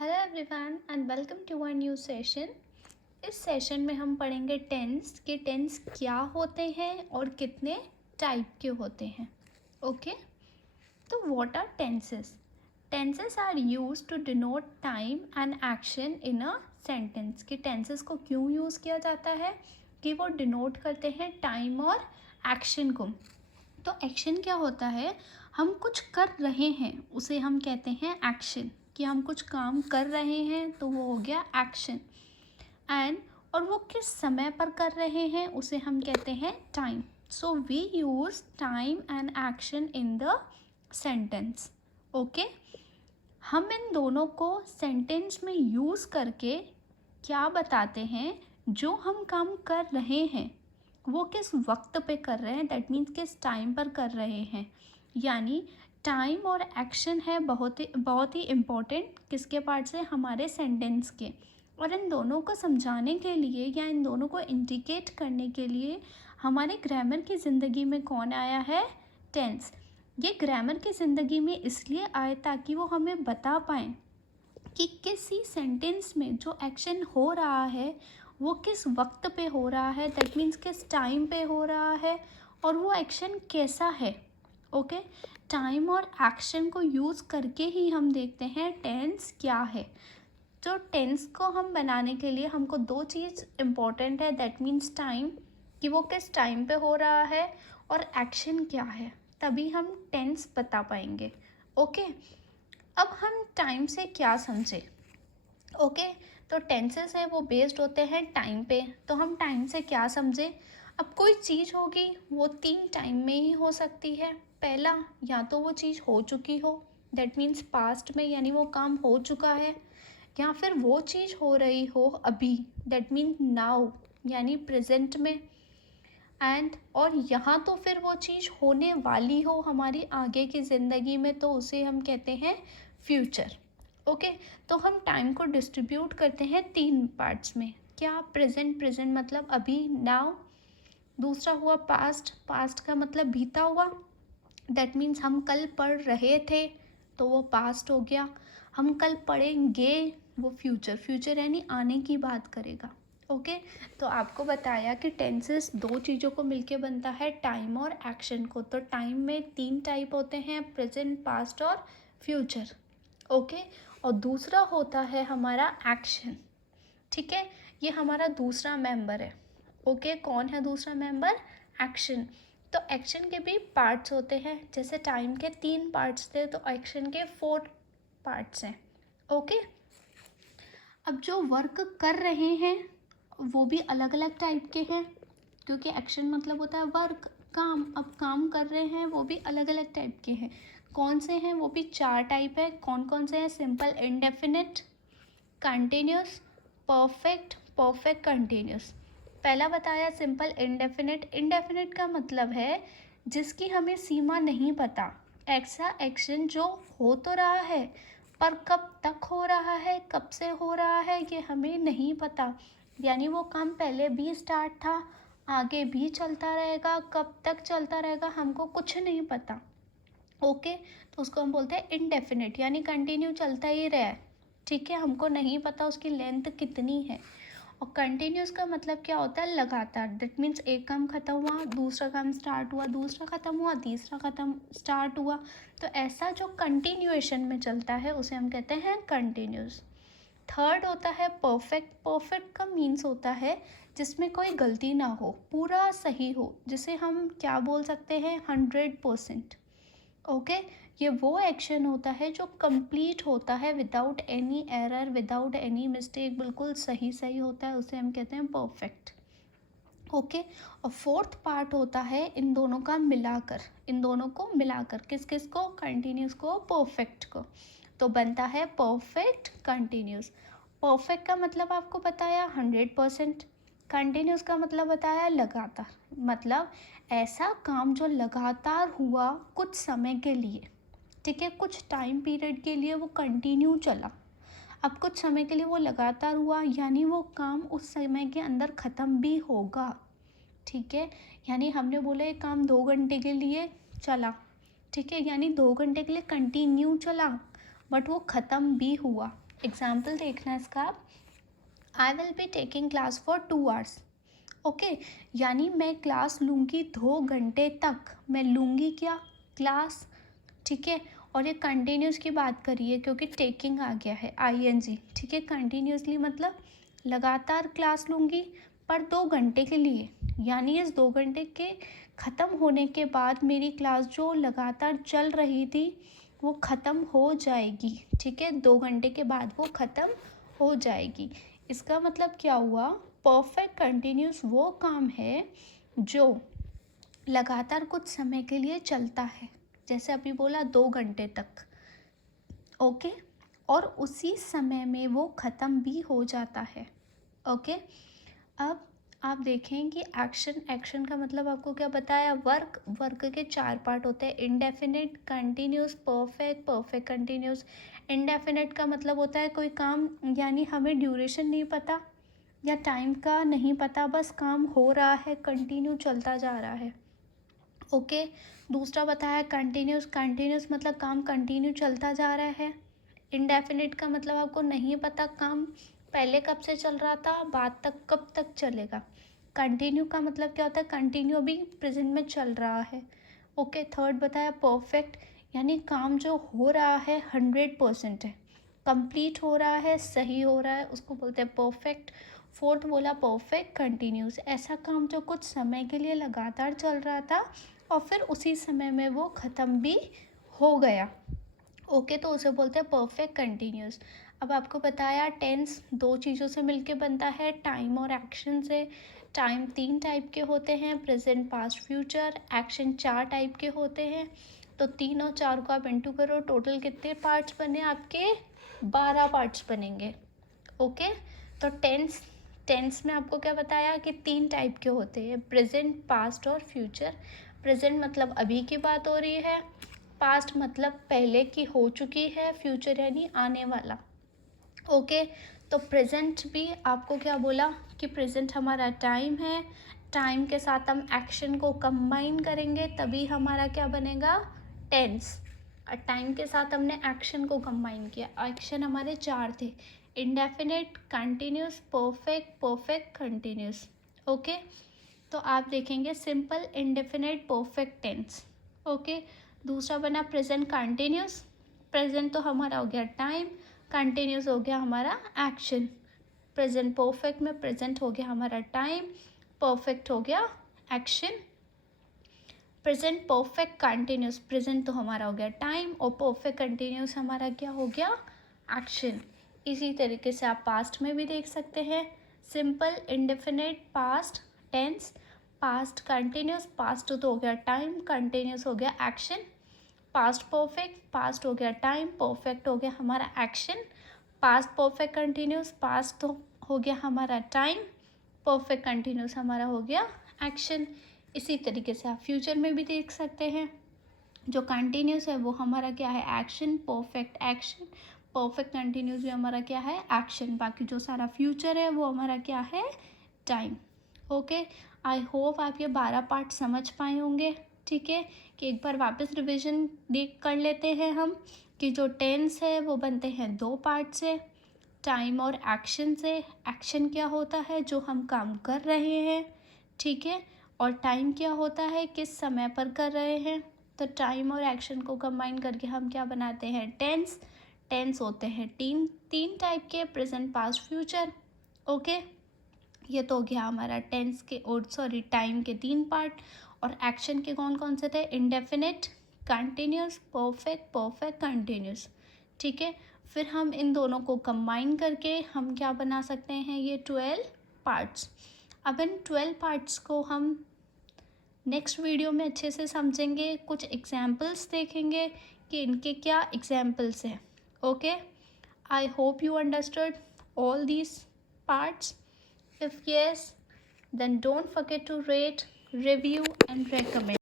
Hello everyone and welcome to our new session. इस session में हम पढ़ेंगे टेंस कि टेंस क्या होते हैं और कितने टाइप के होते हैं। ओके, तो what are tenses? Tenses are used to denote time and action in a sentence. कि टेंसेस को क्यों यूज़ किया जाता है कि वो डिनोट करते हैं टाइम और एक्शन को। तो एक्शन क्या होता है? हम कुछ कर रहे हैं उसे हम कहते हैं एक्शन। कि हम कुछ काम कर रहे हैं तो वो हो गया एक्शन। एंड और वो किस समय पर कर रहे हैं उसे हम कहते हैं time. So we use time and action in the sentence. Okay, हम इन दोनों को सेंटेंस में यूज़ करके क्या बताते हैं? जो हम काम कर रहे हैं वो किस वक्त पे कर रहे हैं, दैट मीन्स किस टाइम पर कर रहे हैं। यानी टाइम और एक्शन है बहुत ही इम्पोर्टेंट किसके पार्ट से? हमारे सेंटेंस के। और इन दोनों को समझाने के लिए या इन दोनों को इंडिकेट करने के लिए हमारे ग्रामर की ज़िंदगी में कौन आया है? टेंस। ये ग्रामर की ज़िंदगी में इसलिए आए ताकि वो हमें बता पाएँ कि किसी सेंटेंस में जो एक्शन हो रहा है वो किस वक्त पे हो रहा है, दैट मीन्स किस टाइम पे हो रहा है और वो एक्शन कैसा है। ओके, टाइम और एक्शन को यूज़ करके ही हम देखते हैं टेंस क्या है। तो टेंस को हम बनाने के लिए हमको दो चीज़ इम्पोर्टेंट है, दैट मीन्स टाइम, कि वो किस टाइम पे हो रहा है, और एक्शन क्या है, तभी हम टेंस बता पाएंगे। ओके, अब हम टाइम से क्या समझे? ओके, तो टेंसेस हैं वो बेस्ड होते हैं टाइम पे। तो हम टाइम से क्या समझे? अब कोई चीज़ होगी वो 3 टाइम में ही हो सकती है। पहला, या तो वो चीज़ हो चुकी हो, दैट मीन्स पास्ट में, यानी वो काम हो चुका है, या फिर वो चीज़ हो रही हो अभी, दैट मीन्स नाउ, यानी प्रेजेंट में। एंड और यहाँ तो फिर वो चीज़ होने वाली हो हमारी आगे की ज़िंदगी में, तो उसे हम कहते हैं फ्यूचर। ओके, तो हम टाइम को डिस्ट्रीब्यूट करते हैं 3 पार्ट्स में। क्या? प्रेजेंट, प्रेजेंट मतलब अभी, नाउ। दूसरा हुआ पास्ट, पास्ट का मतलब बीता हुआ, दैट मीन्स हम कल पढ़ रहे थे तो वो पास्ट हो गया। हम कल पढ़ेंगे, वो फ्यूचर, फ्यूचर यानी आने की बात करेगा। ओके, तो आपको बताया कि टेंसेस दो चीज़ों को मिलके बनता है, टाइम और एक्शन को। तो टाइम में 3 टाइप होते हैं, प्रेजेंट, पास्ट और फ्यूचर। ओके, और दूसरा होता है हमारा एक्शन। ठीक है, ये हमारा दूसरा मेंबर है। ओके, कौन है दूसरा मेंबर? एक्शन। तो एक्शन के भी पार्ट्स होते हैं, जैसे टाइम के 3 पार्ट्स थे तो एक्शन के 4 पार्ट्स हैं। ओके, अब जो वर्क कर रहे हैं वो भी अलग अलग टाइप के हैं, क्योंकि एक्शन मतलब होता है वर्क, काम। अब काम कर रहे हैं वो भी अलग अलग टाइप के हैं। कौन से हैं? वो भी 4 टाइप है। कौन कौन से हैं? Simple indefinite, continuous, perfect, perfect continuous. पहला बताया सिंपल इंडेफिनिट। इंडेफिनिट का मतलब है जिसकी हमें सीमा नहीं पता, ऐसा एक्शन जो हो तो रहा है पर कब तक हो रहा है, कब से हो रहा है, ये हमें नहीं पता। यानी वो काम पहले भी स्टार्ट था, आगे भी चलता रहेगा, कब तक चलता रहेगा हमको कुछ नहीं पता। ओके, तो उसको हम बोलते हैं इनडेफिनिट, यानी कंटिन्यू चलता ही रहा है। ठीक है, हमको नहीं पता उसकी लेंथ कितनी है। और कंटिन्यूस का मतलब क्या होता है? लगातार। दैट मीन्स एक काम ख़त्म हुआ, दूसरा काम स्टार्ट हुआ, दूसरा ख़त्म हुआ, तीसरा ख़त्म स्टार्ट हुआ। तो ऐसा जो कंटिन्यूएशन में चलता है उसे हम कहते हैं कंटिन्यूस। थर्ड होता है परफेक्ट। परफेक्ट का मीन्स होता है जिसमें कोई गलती ना हो, पूरा सही हो, जिसे हम क्या बोल सकते हैं? 100%। ओके, ये वो एक्शन होता है जो कंप्लीट होता है without any error, without any mistake, बिल्कुल सही सही होता है, उसे हम कहते हैं परफेक्ट। ओके, और फोर्थ पार्ट होता है इन दोनों का मिलाकर, इन दोनों को मिलाकर, किस किस को? कंटिन्यूस को, परफेक्ट को, तो बनता है परफेक्ट कंटिन्यूस। परफेक्ट का मतलब आपको बताया 100%, कंटिन्यूस का मतलब बताया लगातार। मतलब ऐसा काम जो लगातार हुआ कुछ समय के लिए, ठीक है, कुछ टाइम पीरियड के लिए वो कंटिन्यू चला। अब कुछ समय के लिए वो लगातार हुआ, यानी वो काम उस समय के अंदर ख़त्म भी होगा। ठीक है, यानी हमने बोला ये काम 2 घंटे के लिए चला, ठीक है, यानी 2 घंटे के लिए कंटिन्यू चला, बट वो ख़त्म भी हुआ। एग्जाम्पल देखना इसका, I will be taking class for 2 hours. Okay, यानी मैं क्लास लूँगी 2 घंटे तक, मैं लूँगी क्या, क्लास। ठीक है, और ये कंटिन्यूस की बात करिए क्योंकि टेकिंग आ गया है ING। ठीक है, कंटिन्यूसली मतलब लगातार क्लास लूँगी पर 2 घंटे के लिए, यानी इस 2 घंटे के ख़त्म होने के बाद मेरी क्लास जो लगातार चल रही थी वो ख़त्म हो जाएगी। ठीक है, 2 घंटे के बाद वो ख़त्म हो जाएगी। इसका मतलब क्या हुआ, परफेक्ट कंटिन्यूस वो काम है जो लगातार कुछ समय के लिए चलता है, जैसे अभी बोला 2 घंटे तक। ओके, और उसी समय में वो ख़त्म भी हो जाता है। ओके, अब आप देखें कि एक्शन का मतलब आपको क्या बताया, वर्क के 4 पार्ट होते हैं, indefinite, continuous, perfect continuous. Indefinite का मतलब होता है कोई काम, यानी हमें ड्यूरेशन नहीं पता या टाइम का नहीं पता, बस काम हो रहा है, कंटिन्यू चलता जा रहा है। ओके, दूसरा बताया कंटिन्यूस मतलब काम कंटिन्यू चलता जा रहा है। इंडेफिनिट का मतलब आपको नहीं पता काम पहले कब से चल रहा था, बाद तक कब तक चलेगा। कंटिन्यू का मतलब क्या होता है, कंटिन्यू अभी प्रेजेंट में चल रहा है। ओके, थर्ड बताया परफेक्ट, यानी काम जो हो रहा है 100% है, कंप्लीट हो रहा है, सही हो रहा है, उसको बोलते हैं परफेक्ट। फोर्थ बोला परफेक्ट कंटिन्यूस, ऐसा काम जो कुछ समय के लिए लगातार चल रहा था और फिर उसी समय में वो ख़त्म भी हो गया। ओके, तो उसे बोलते हैं परफेक्ट कंटिन्यूस। अब आपको बताया टेंस 2 चीज़ों से मिलके बनता है, टाइम और एक्शन से। टाइम 3 टाइप के होते हैं, present, past, future. Action 4 type के होते हैं, तो 3 और 4 को आप इंटू करो, टोटल कितने पार्ट्स बने आपके, 12 पार्ट्स बनेंगे। ओके, तो टेंस में आपको क्या बताया कि 3 टाइप के होते हैं, प्रेजेंट, पास्ट और फ्यूचर। प्रेजेंट मतलब अभी की बात हो रही है, पास्ट मतलब पहले की हो चुकी है, फ्यूचर यानी आने वाला। ओके, तो प्रेजेंट भी आपको क्या बोला कि प्रेजेंट हमारा टाइम है, टाइम के साथ हम एक्शन को कंबाइन करेंगे तभी हमारा क्या बनेगा, टेंस। और टाइम के साथ हमने एक्शन को कंबाइन किया, एक्शन हमारे 4 थे, indefinite, continuous, perfect continuous. Okay, तो आप देखेंगे simple, indefinite, perfect, tense. Okay, दूसरा बना प्रेजेंट कंटिन्यूस, प्रेजेंट तो हमारा हो गया टाइम, कंटिन्यूस हो गया हमारा एक्शन। प्रेजेंट परफेक्ट में प्रेजेंट हो गया हमारा टाइम, परफेक्ट हो गया action. Present perfect continuous, present तो हमारा हो गया टाइम और परफेक्ट कंटिन्यूस हमारा क्या हो गया, एक्शन। इसी तरीके से आप पास्ट में भी देख सकते हैं, simple, indefinite, past, tense. Past continuous, past तो हो गया टाइम, कंटिन्यूस हो गया एक्शन। पास्ट परफेक्ट, पास्ट हो गया टाइम, परफेक्ट हो गया हमारा action. Past perfect continuous, past तो हो गया हमारा टाइम, परफेक्ट कंटिन्यूस हमारा हो गया एक्शन। इसी तरीके से आप फ्यूचर में भी देख सकते हैं, जो कंटिन्यूस है वो हमारा क्या है, action, perfect action. Perfect continuous भी हमारा क्या है, एक्शन। बाकी जो सारा फ्यूचर है वो हमारा क्या है, टाइम। ओके, आई होप आप ये 12 पार्ट समझ पाए होंगे। ठीक है, कि एक बार वापस रिवीजन देख कर लेते हैं हम कि जो टेंस है वो बनते हैं 2 पार्ट से, टाइम और एक्शन से। एक्शन क्या होता है, जो हम काम कर रहे हैं। ठीक है, और टाइम क्या होता है, किस समय पर कर रहे हैं। तो टाइम और एक्शन को कंबाइन करके हम क्या बनाते हैं, टेंस। टेंस होते हैं तीन टाइप के, प्रेजेंट, पास्ट, फ्यूचर। ओके, ये तो हो गया हमारा टेंस के और टाइम के 3 पार्ट। और एक्शन के कौन कौन से थे, इंडेफिनिट, कंटिन्यूस, परफेक्ट कंटिन्यूस। ठीक है, फिर हम इन दोनों को कंबाइन करके हम क्या बना सकते हैं, ये 12 पार्ट्स। अब इन 12 पार्ट्स को हम नेक्स्ट वीडियो में अच्छे से समझेंगे, कुछ एग्जाम्पल्स देखेंगे कि इनके क्या एग्जाम्पल्स हैं। Okay, I hope you understood all these parts. If yes, then don't forget to rate, review and recommend.